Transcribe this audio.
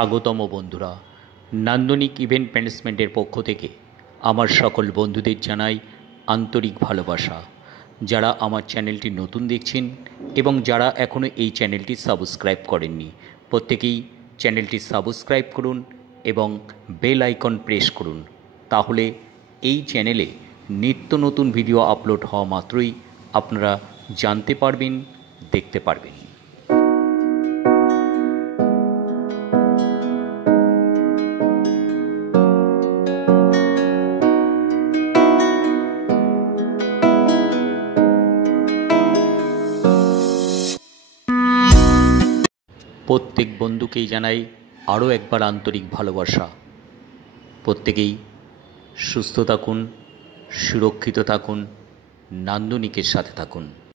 স্বাগতম বন্ধুরা। নান্দনিক ইভেন্ট ম্যানেজমেন্টের পক্ষ থেকে আমার সকল বন্ধুদের জানাই আন্তরিক ভালোবাসা। যারা আমার চ্যানেলটি নতুন দেখছেন এবং যারা এখনও এই চ্যানেলটি সাবস্ক্রাইব করেননি, প্রত্যেকেই চ্যানেলটি সাবস্ক্রাইব করুন এবং বেল আইকন প্রেস করুন। তাহলে এই চ্যানেলে নিত্য নতুন ভিডিও আপলোড হওয়া মাত্রই আপনারা জানতে পারবেন, দেখতে পারবেন। প্রত্যেক বন্ধুকেই জানাই আরও একবার আন্তরিক ভালোবাসা। প্রত্যেকেই সুস্থ থাকুন, সুরক্ষিত থাকুন, নান্দনিকের সাথে থাকুন।